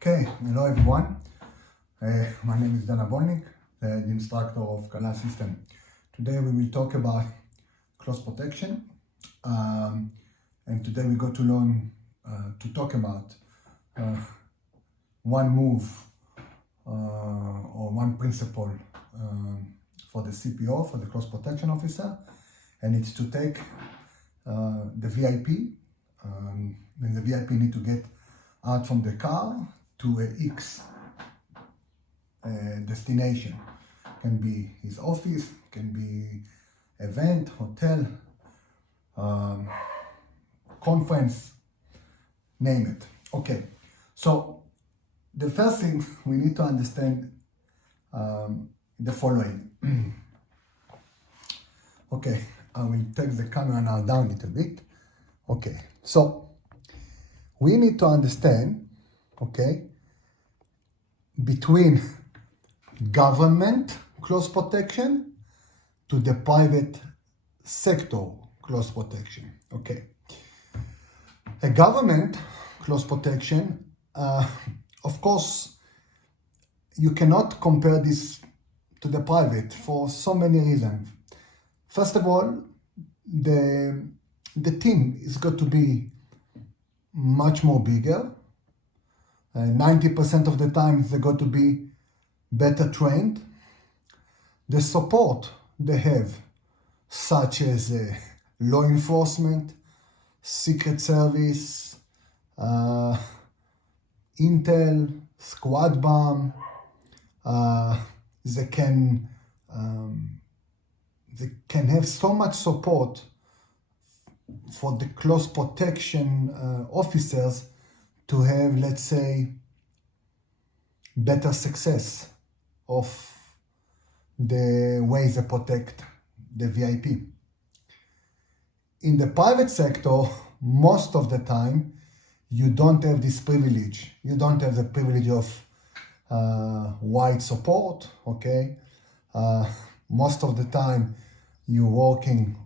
Okay, hello everyone. My name is Dana Bolnik, the instructor of Kala System. Today we will talk about close protection, and today we go to learn to talk about one move or one principle for the CPO, for the close protection officer, and it's to take the VIP, and the VIP need to get out from the car to a X destination. Can be his office, can be event, hotel, conference, name it. Okay, so the first thing we need to understand the following. Okay, I will take the camera now down a little bit. Okay, so we need to understand, okay, between government close protection to the private sector close protection. Okay, a government close protection, of course, you cannot compare this to the private for so many reasons. First of all, the team is going to be much more bigger. 90% of the time they're going to be better trained. The support they have, such as law enforcement, secret service, intel, squad bomb, they can have so much support for the close protection officers to have, let's say, better success of the way they protect the VIP. In the private sector, most of the time, you don't have this privilege. You don't have the privilege of wide support, okay? Most of the time, you're working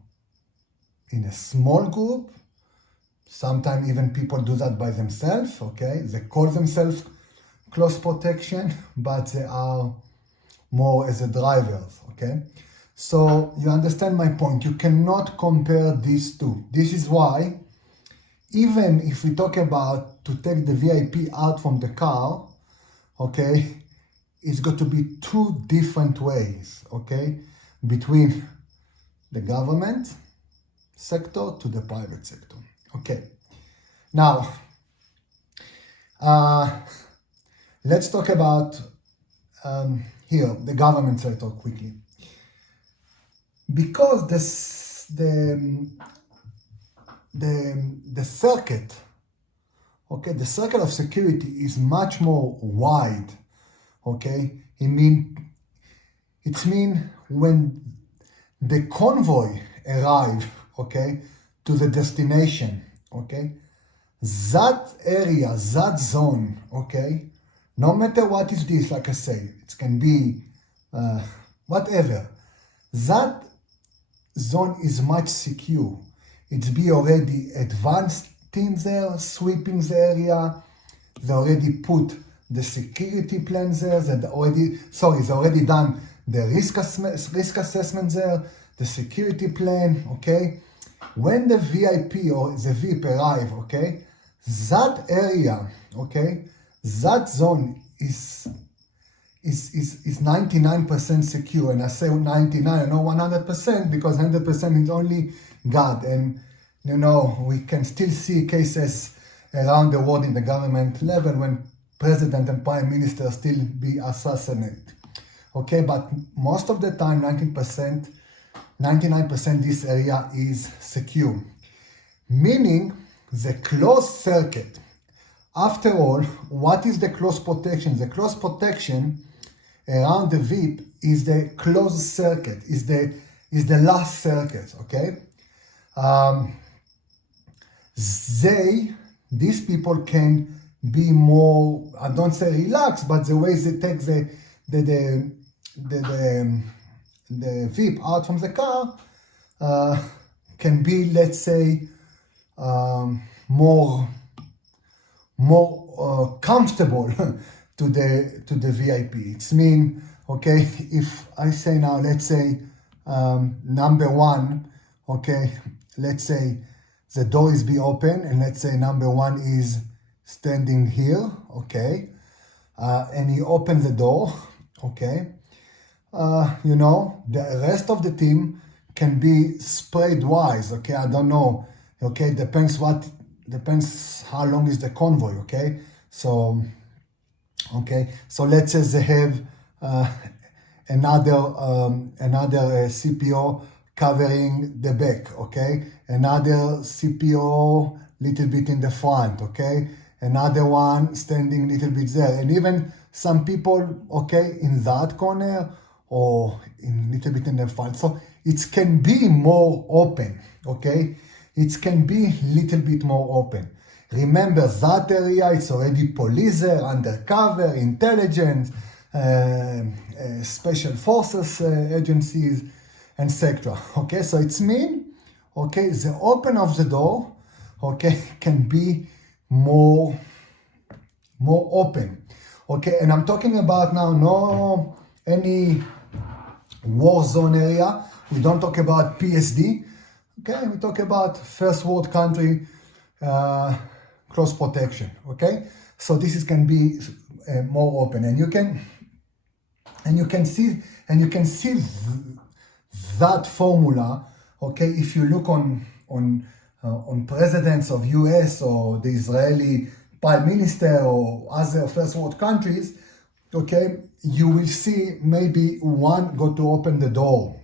in a small group. Sometimes even people do that by themselves, okay? They call themselves close protection, but they are more as a drivers, okay? So you understand my point. You cannot compare these two. This is why, even if we talk about to take the VIP out from the car, okay, it's got to be two different ways, okay, between the government sector to the private sector. Okay, now let's talk about here the government sector quickly, because the circuit, okay, the circuit of security is much more wide. Okay, it's mean when the convoy arrive, okay, to the destination, okay, that area, that zone, okay, no matter what is this, like I say, it can be whatever, that zone is much secure. It's be already advanced teams there, sweeping the area. They already put the security plans there. They already done the risk assessment there, the security plan, okay? When the VIP or the VIP arrive, okay, that area, okay, that zone is 99% secure. And I say 99, not 100%, because 100% is only God. And, you know, we can still see cases around the world in the government level when president and prime minister still be assassinated. Okay, but most of the time, 99% this area is secure. Meaning the closed circuit. After all, what is the close protection? The close protection around the VIP is the closed circuit, is the last circuit, okay? These people can be more, I don't say relaxed, but the way they take the VIP out from the car can be, let's say, more more comfortable to the VIP. It's mean, okay, if I say now, let's say number one, okay, let's say the door is be open, and let's say number one is standing here, okay, and he opened the door, okay, you know, the rest of the team can be spread wise, okay, I don't know, okay, depends how long is the convoy, okay, so let's say they have another CPO covering the back, okay, another CPO little bit in the front, okay, another one standing little bit there, and even some people, okay, in that corner or in little bit in the front. So it can be more open, okay? It can be little bit more open. Remember that area, it's already police there, undercover, intelligence, special forces agencies, etc. Okay, so it's mean, okay, the open of the door, okay, can be more open, okay, and I'm talking about now no any war zone area. We don't talk about PSD, okay, we talk about first world country close protection, okay, so this is can be more open, and you can see that formula, okay, if you look on presidents of US or the Israeli prime minister or other first world countries, okay, you will see maybe one go to open the door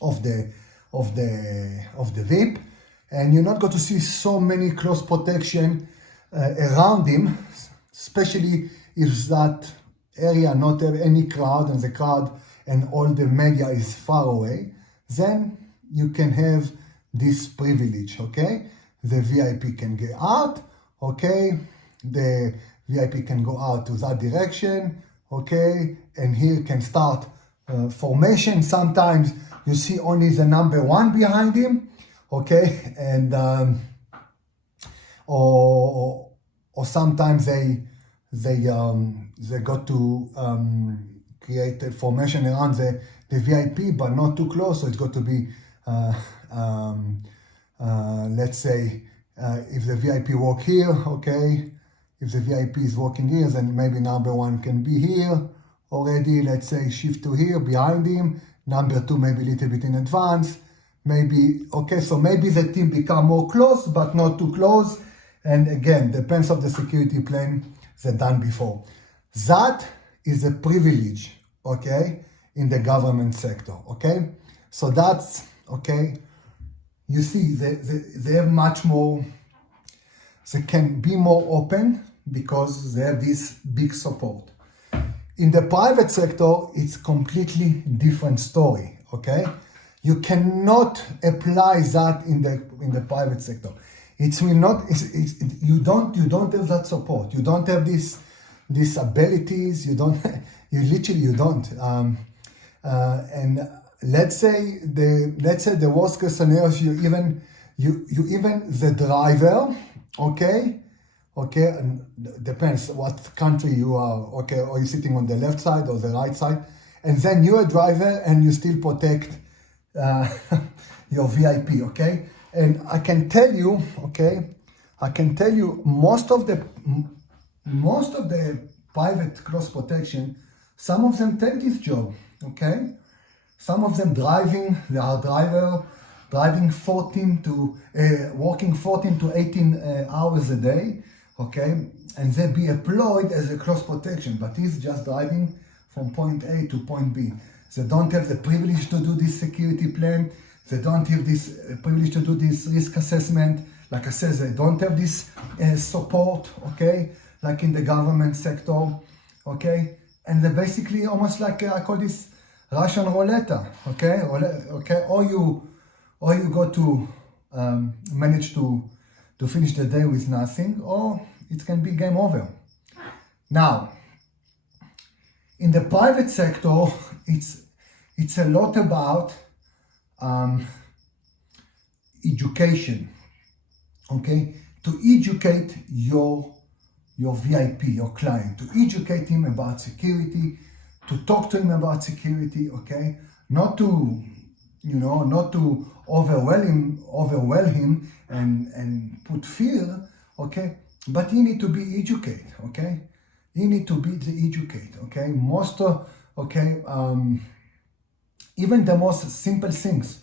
of the VIP, and you're not going to see so many close protection around him, especially if that area not have any crowd, and the crowd and all the media is far away, then you can have this privilege, okay? The VIP can get out, okay? The VIP can go out to that direction, okay? And here can start formation. Sometimes you see only the number one behind him, okay? And or sometimes they got to create a formation around the VIP, but not too close, so it's got to be let's say if the VIP walk here, okay, if the VIP is walking here, then maybe number one can be here already, let's say shift to here behind him, number two maybe a little bit in advance, maybe, okay, so maybe the team become more close, but not too close, and again, depends on the security plan they done before. That is a privilege, okay, in the government sector, okay, so that's, okay, you see, they have much more, they can be more open because they have this big support. In the private sector, it's completely different story, okay? You cannot apply that in the private sector. It will not, you don't have that support. You don't have these abilities, you don't. And let's say the worst case scenario, you even the driver, okay, and depends what country you are, okay, or you sitting on the left side or the right side, and then you're a driver and you still protect your VIP, okay, and I can tell you, most of the private cross protection, some of them take this job, okay. Some of them driving, they are driving working 14 to 18 hours a day, okay? And they be employed as a cross protection, but he's just driving from point A to point B. They don't have the privilege to do this security plan. They don't have this privilege to do this risk assessment. Like I said, they don't have this support, okay? Like in the government sector, okay? And they're basically almost like, I call this Russian roulette, okay? Or you go to manage to finish the day with nothing, or it can be game over. Now, in the private sector, it's a lot about education, okay? To educate your your VIP, your client, to educate him about security, to talk to him about security, okay? Not to, not to overwhelm him and put fear, okay? But you need to be educated, okay? You need to be the educate, okay? Even the most simple things,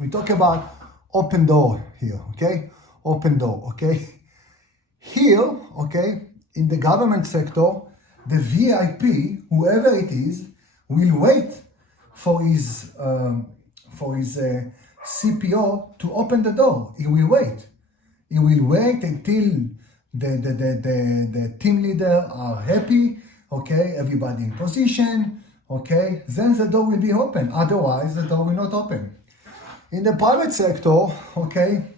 we talk about open door here, okay? Open door, okay? Here, okay, in the government sector, the VIP, whoever it is, will wait for his CPO to open the door. He will wait. He will wait until the team leader are happy, okay, everybody in position, okay, then the door will be open. Otherwise, the door will not open. In the private sector, okay,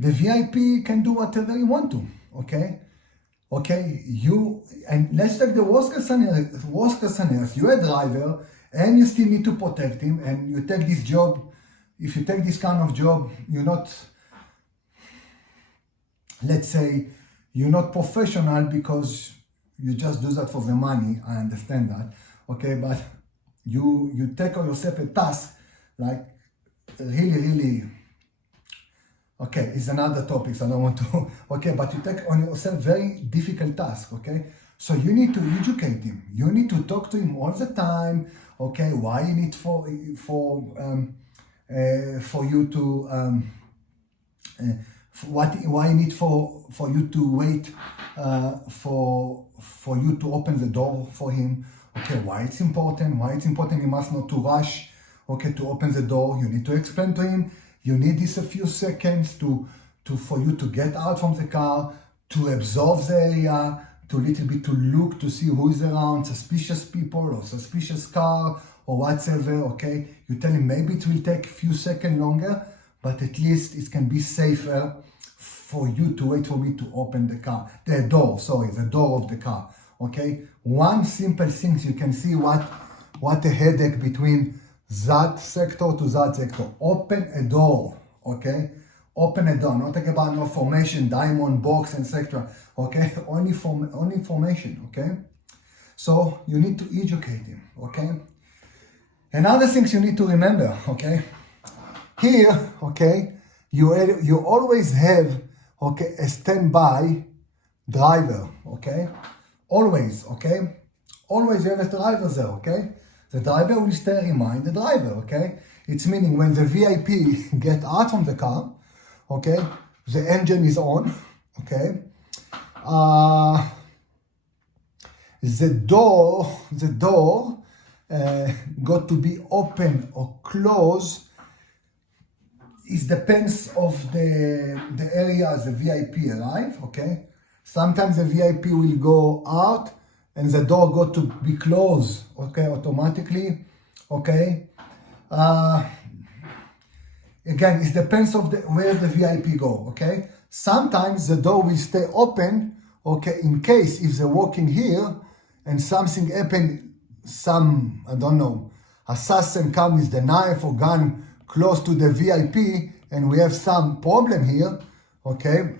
the VIP can do whatever you want to, okay? Okay, and let's take the worst case scenario. You're a driver and you still need to protect him, and you take this job. If you take this kind of job, you're not, let's say, you're not professional because you just do that for the money. I understand that, okay? But you take on yourself a task, like really, okay, it's another topic, so I don't want to, okay, but you take on yourself very difficult task, okay? So you need to educate him. You need to talk to him all the time, okay? Why you need for you to, why you need for you to wait for you to open the door for him, okay? Why it's important, he must not to rush, okay, to open the door. You need to explain to him. You need this a few seconds for you to get out from the car, to absorb the area, to look to see who is around, suspicious people or suspicious car or whatever, okay? You tell him maybe it will take a few seconds longer, but at least it can be safer for you to wait for me to open the door of the car, okay? One simple thing, you can see what a headache between that sector to that sector. Open a door, okay? Open a door. Not talking about no formation, diamond, box, etc. Okay? Only formation, okay? So you need to educate him, okay? Another things you need to remember, okay? Here, okay, you always have, okay, a standby driver, okay? Always, okay? Always you have a driver there, okay? The driver will stay remind the driver, okay? It's meaning when the VIP get out from the car, okay, the engine is on, okay? The door got to be open or closed. It depends of the area the VIP arrive, okay? Sometimes the VIP will go out and the door got to be closed, okay, automatically, okay? Again, it depends of where the VIP go, okay? Sometimes the door will stay open, okay, in case if they're walking here and something happened, I don't know, assassin come with the knife or gun close to the VIP and we have some problem here, okay?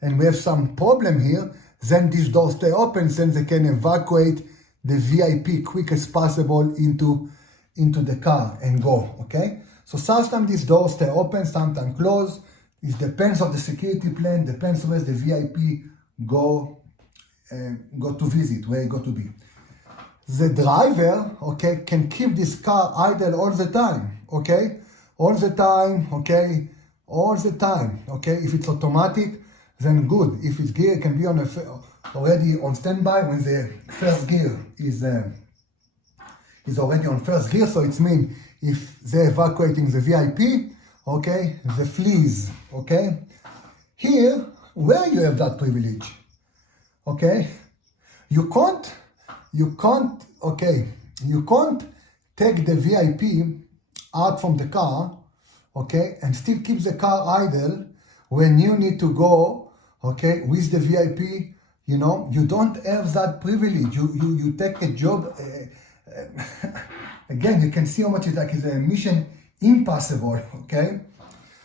And we have some problem here, then this door stay open, then they can evacuate the VIP quick as possible into the car and go, okay? So sometimes these doors stay open, sometimes closed. It depends on the security plan, depends where the VIP go to visit, where he got to be. The driver, okay, can keep this car idle all the time, okay? All the time, okay? All the time, okay? If it's automatic, then good. If it's gear, it can be already on standby when the first gear is already on first gear. So it means if they're evacuating the VIP, okay, the flees, okay? Here, where you have that privilege, okay? You can't take the VIP out from the car, okay, and still keep the car idle when you need to go, okay, with the VIP. You know, you don't have that privilege. You take a job. Again, you can see how much it's like it's a mission impossible, okay?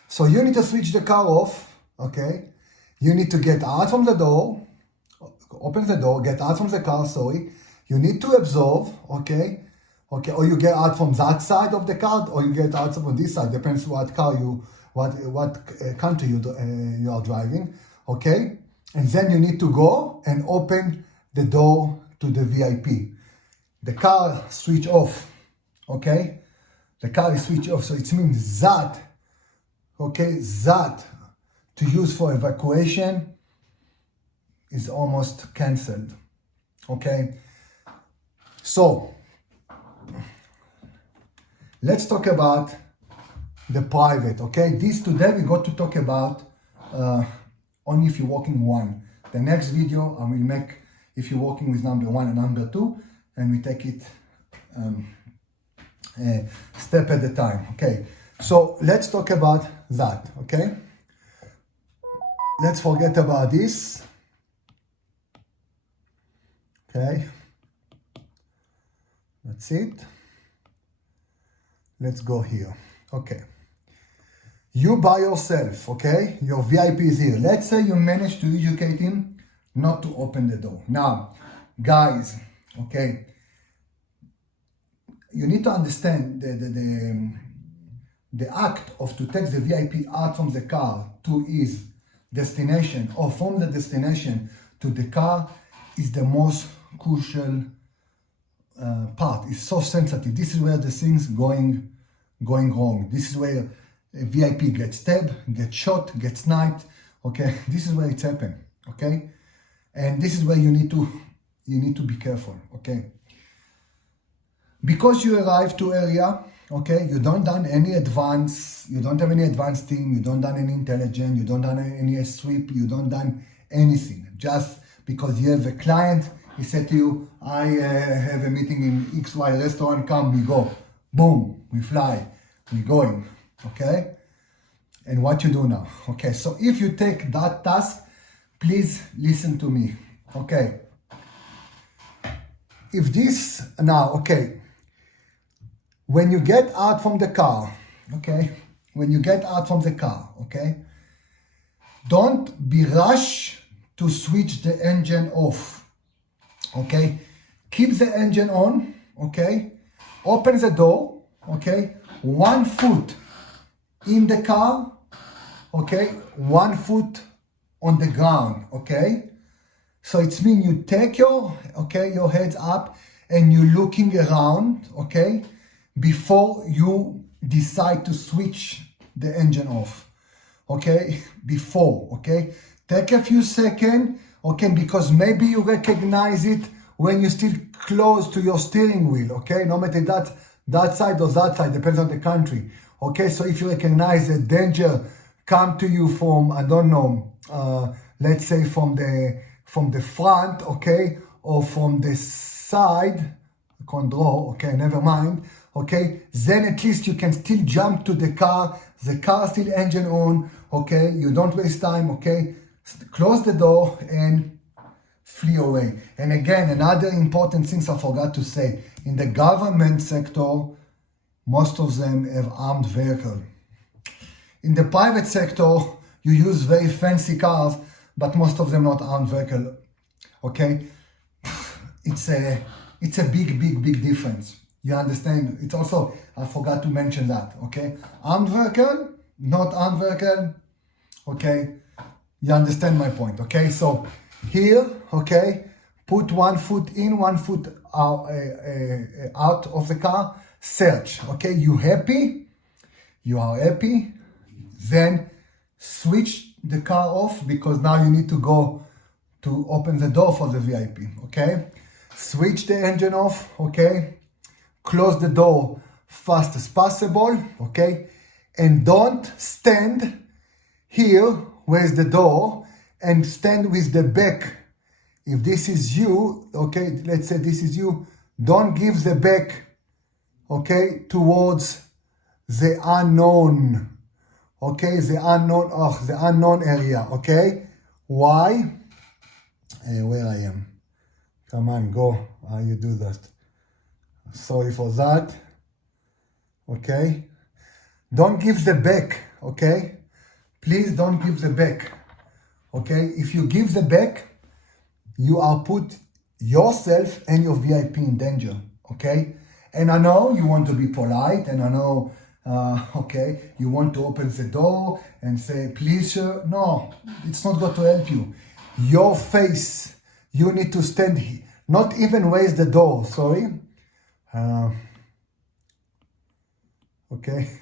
So you need to switch the car off, okay? You need to get out from the door, open the door, get out from the car, sorry. You need to observe, okay, or you get out from that side of the car, or you get out from this side, depends what car what country you are driving, okay? And then you need to go and open the door to the VIP. The car switch off, okay? The car is switched off, so it means that, okay, that to use for evacuation is almost cancelled, okay? So, let's talk about the private, okay? Today we got to talk about only if you're walking one. The next video I will make if you're walking with number 1 and number 2, and we take it step at a time, okay? So let's talk about that, okay? Let's forget about this, okay? That's it. Let's go here, okay? You by yourself, okay? Your VIP is here. Let's say you manage to educate him not to open the door. Now, guys, okay, you need to understand the act of to take the VIP out from the car to his destination, or from the destination to the car, is the most crucial part. It's so sensitive. This is where the things going wrong. This is where a VIP gets stabbed, gets shot, gets sniped, okay? This is where it's happened, okay? And this is where you need to be careful, okay? Because you arrive to area, okay, you don't done any advance, you don't have any advanced team, you don't done any intelligence, you don't done any sweep, you don't done anything. Just because you have a client, he said to you, I have a meeting in XY restaurant, come, we go. Boom, we fly, we going, okay? And what you do now, okay? So if you take that task, please listen to me, okay? If this, now, okay, when you get out from the car, okay? When you get out from the car, okay? Don't be rushed to switch the engine off, okay? Keep the engine on, okay? Open the door, okay? 1 foot in the car, okay? 1 foot on the ground, okay? So it means you take your heads up and you're looking around, okay? Before you decide to switch the engine off, okay? Before, okay? Take a few seconds, okay? Because maybe you recognize it when you're still close to your steering wheel, okay? No matter that side or that side, depends on the country, okay? So if you recognize a danger come to you from, I don't know, let's say from the front, okay? Or from the side, I can't draw, okay, never mind, okay? Then at least you can still jump to the car still engine on, okay? You don't waste time, okay? Close the door and flee away. And again, another important thing I forgot to say, in the government sector, most of them have armed vehicles. In the private sector, you use very fancy cars, but most of them not armed vehicle, okay? It's a big difference. You understand? It's also, I forgot to mention that, okay? Armed vehicle, not armed vehicle, okay? You understand my point, okay? So here, okay, put 1 foot in, 1 foot out of the car, search, okay? You happy? You are happy? Then switch the car off, because now you need to go to open the door for the VIP, okay? Switch the engine off, okay? Close the door fast as possible, okay? And don't stand here, where's the door, and stand with the back. If this is you, okay, let's say this is you, don't give the back, okay, towards the unknown, okay, the unknown area, okay? Why? Where I am? Come on, go. How you do that? Sorry for that. Okay? Don't give the back, okay? Please don't give the back, okay? If you give the back, you are put yourself and your VIP in danger, okay? And I know you want to be polite, and I know, okay, you want to open the door and say, please, sir. No, it's not going to help you. Your face, you need to stand here, not even raise the door, sorry. Okay,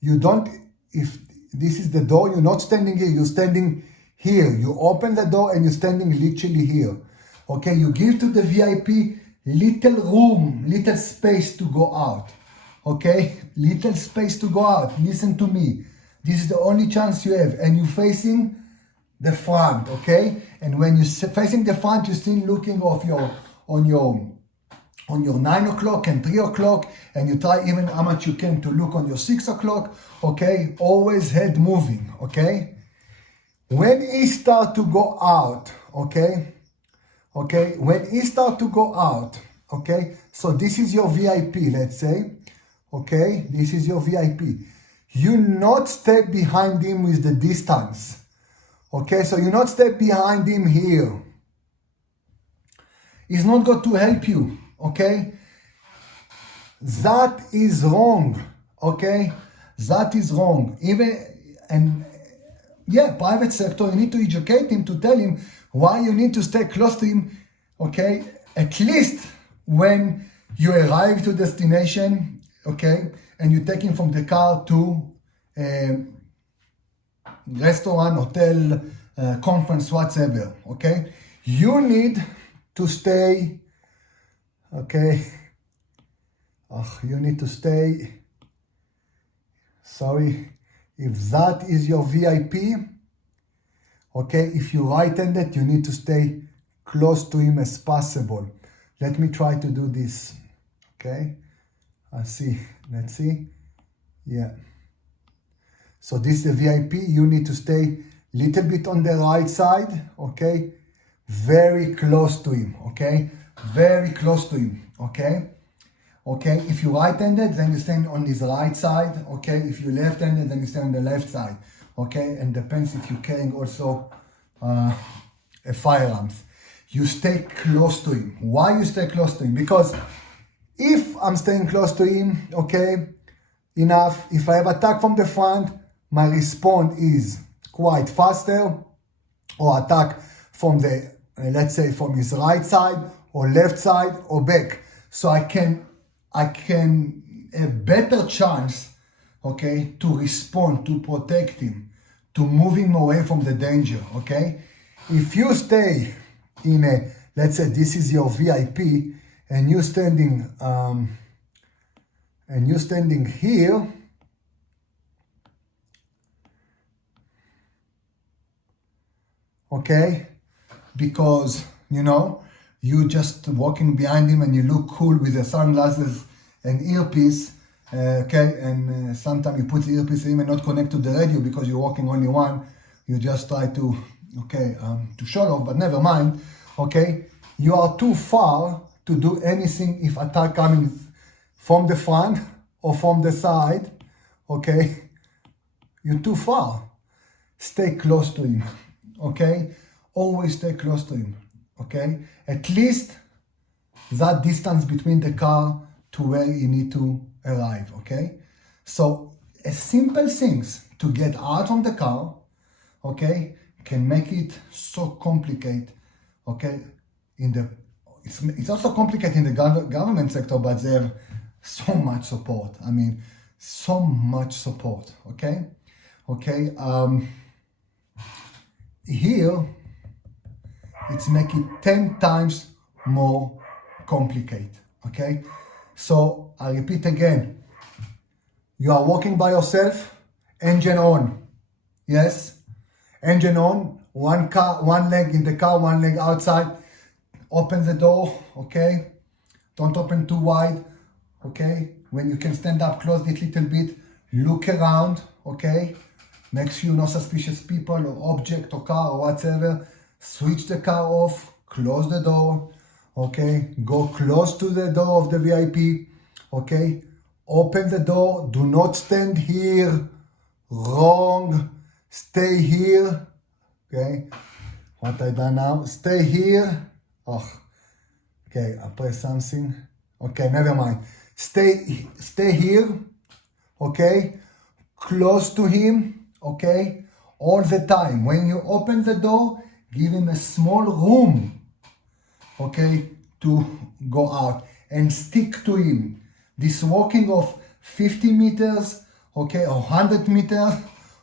you don't, if this is the door, you're not standing here, you're standing here. You open the door and you're standing literally here. Okay, you give to the VIP little room, little space to go out. Okay, little space to go out. Listen to me. This is the only chance you have, and you're facing the front, okay? And when you're facing the front, you're still looking on your 9 o'clock and 3 o'clock, and you try even how much you can to look on your 6 o'clock, okay? Always head moving, okay? When he start to go out, okay? Okay, when he start to go out, okay? So this is your VIP, let's say, okay? This is your VIP. You not step behind him with the distance, okay? So you not step behind him here. It's not going to help you, okay? That is wrong, okay? That is wrong. Private sector, you need to educate him, to tell him why you need to stay close to him, okay? At least when you arrive to destination, okay? And you take him from the car to a restaurant, hotel, conference, whatever, okay? You need to stay, okay? You need to stay, sorry, if that is your VIP, okay, if you're right-handed, you need to stay close to him as possible. Let me try to do this, okay? Let's see, yeah. So this is the VIP, you need to stay little bit on the right side, okay? Very close to him, okay? Very close to him, okay? Okay, if you're right-handed, then you stand on his right side, okay? If you're left-handed, then you stand on the left side, okay? And depends if you're carrying also a firearms. You stay close to him. Why you stay close to him? Because if I'm staying close to him, okay, enough, if I have attack from the front, my response is quite faster, or attack from the, let's say, from his right side, or left side, or back. So I can have better chance, okay, to respond, to protect him, to move him away from the danger, okay? If you stay in a, let's say this is your VIP, and you're standing here, okay, because, you know, you just walking behind him and you look cool with the sunglasses and earpiece, okay, and sometimes you put the earpiece in and not connect to the radio because you're walking only one, you just try to, okay, to show off, but never mind, okay, you are too far to do anything if attack coming from the front or from the side, okay, you're too far. Stay close to him, okay, always stay close to him. Okay, at least that distance between the car to where you need to arrive, okay? So simple things to get out from the car, okay, can make it so complicated, okay? It's also complicated in the government sector, but they have so much support. I mean, so much support, okay? Okay, here, it's making 10 times more complicated, okay? So I repeat again, you are walking by yourself, engine on, yes? Engine on, one leg in the car, one leg outside, open the door, okay? Don't open too wide, okay? When you can stand up, close it a little bit, look around, okay? Make sure no suspicious people or object or car or whatever. Switch the car off, close the door, okay? Go close to the door of the VIP, okay? Open the door, do not stand here, wrong, stay here, Okay, what I done now, stay here. Oh, okay, I press something. Okay, never mind. Stay here, okay, close to him, okay, all the time. When you open the door, give him a small room, okay, to go out, and stick to him. This walking of 50 meters, okay, or 100 meters,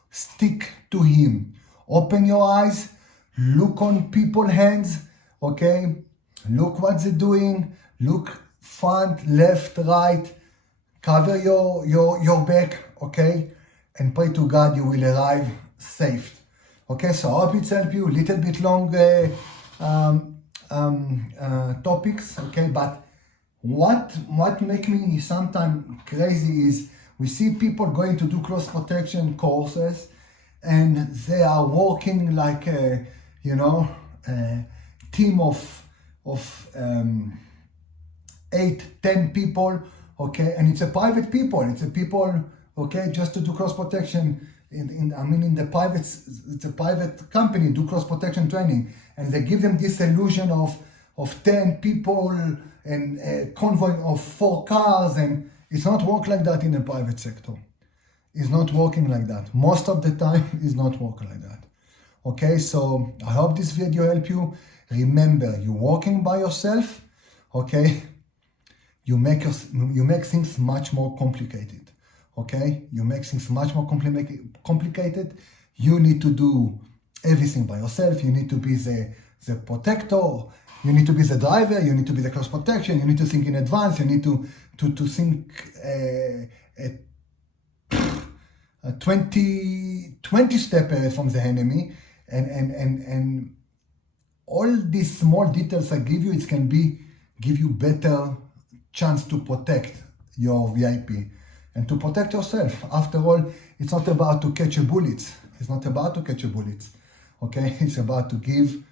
stick to him. Open your eyes, look on people's hands, okay, look what they're doing, look front, left, right, cover your back, okay, and pray to God you will arrive safe. Okay, so I hope it's helped you. A little bit long topics, okay, but what make me sometimes crazy is we see people going to do close protection courses and they are working like a, a team of 8-10 people, okay, and it's a private people, it's a people, okay, just to do cross protection in the private, it's a private company, do cross protection training, and they give them this illusion of 10 people and a convoy of 4 cars, and it's not work like that in the private sector. It's not working like that. Most of the time, it's not working like that. Okay, so I hope this video helped you. Remember, you're working by yourself, okay? You make things much more complicated, okay? You make things much more complicated. You need to do everything by yourself. You need to be the protector. You need to be the driver. You need to be the cross protection. You need to think in advance. You need to think a 20 step ahead from the enemy, and all these small details I give you, it can give you better chance to protect your VIP and to protect yourself. After all, it's not about to catch a bullet. It's not about to catch a bullet. Okay, it's about to give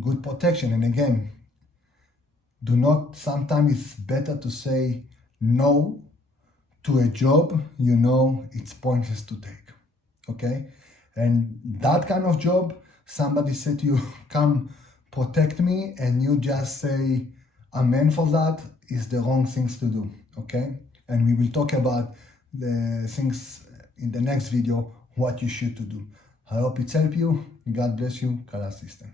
good protection. And again, sometimes it's better to say no to a job it's pointless to take. Okay, and that kind of job, somebody said to you, come protect me, and you just say amen for that, is the wrong things to do. Okay, and we will talk about the things in the next video, what you should to do. I hope it's helped you. God bless you. Kala System.